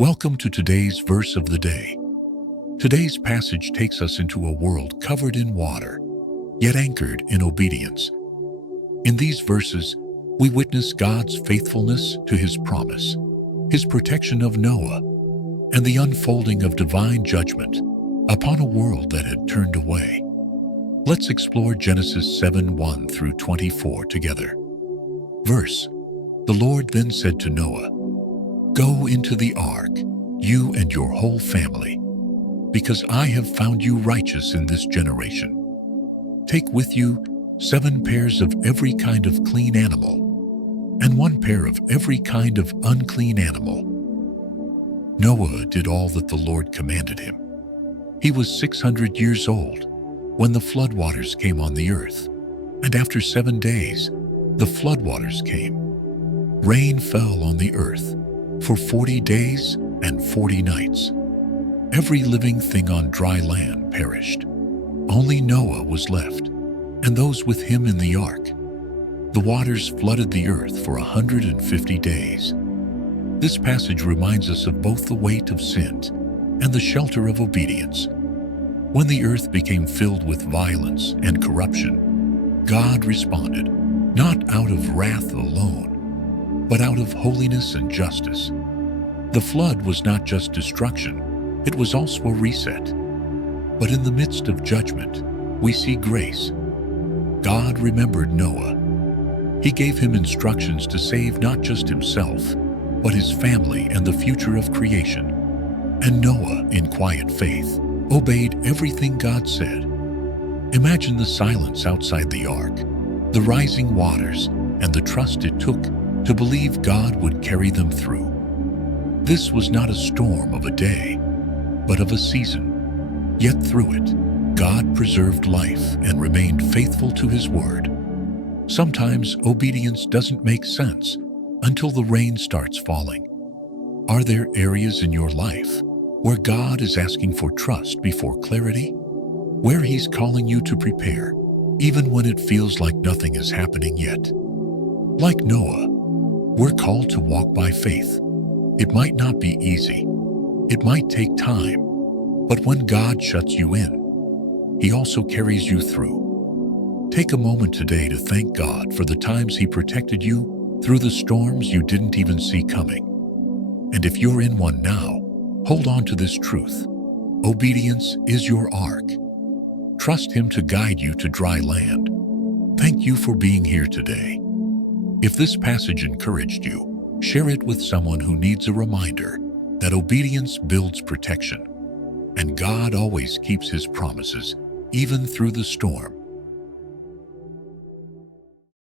Welcome to today's verse of the day. Today's passage takes us into a world covered in water, yet anchored in obedience. In these verses, we witness God's faithfulness to His promise, His protection of Noah, and the unfolding of divine judgment upon a world that had turned away. Let's explore Genesis 7:1 through 24 together. Verse: The Lord then said to Noah, "Go into the ark, you and your whole family, because I have found you righteous in this generation. Take with you 7 pairs of every kind of clean animal, and 1 pair of every kind of unclean animal." Noah did all that the Lord commanded him. He was 600 years old when the floodwaters came on the earth, and after 7 days, the floodwaters came. Rain fell on the earth for 40 days and 40 nights. Every living thing on dry land perished. Only Noah was left, and those with him in the ark. The waters flooded the earth for 150 days. This passage reminds us of both the weight of sin and the shelter of obedience. When the earth became filled with violence and corruption, God responded, not out of wrath alone, but out of holiness and justice. The flood was not just destruction, it was also a reset. But in the midst of judgment, we see grace. God remembered Noah. He gave him instructions to save not just himself, but his family and the future of creation. And Noah, in quiet faith, obeyed everything God said. Imagine the silence outside the ark, the rising waters, and the trust it took to believe God would carry them through. This was not a storm of a day, but of a season. Yet through it, God preserved life and remained faithful to His word. Sometimes obedience doesn't make sense until the rain starts falling. Are there areas in your life where God is asking for trust before clarity? Where He's calling you to prepare, even when it feels like nothing is happening yet? Like Noah, we're called to walk by faith. It might not be easy. It might take time. But when God shuts you in, He also carries you through. Take a moment today to thank God for the times He protected you through the storms you didn't even see coming. And if you're in one now, hold on to this truth. Obedience is your ark. Trust Him to guide you to dry land. Thank you for being here today. If this passage encouraged you, share it with someone who needs a reminder that obedience builds protection, and God always keeps His promises, even through the storm.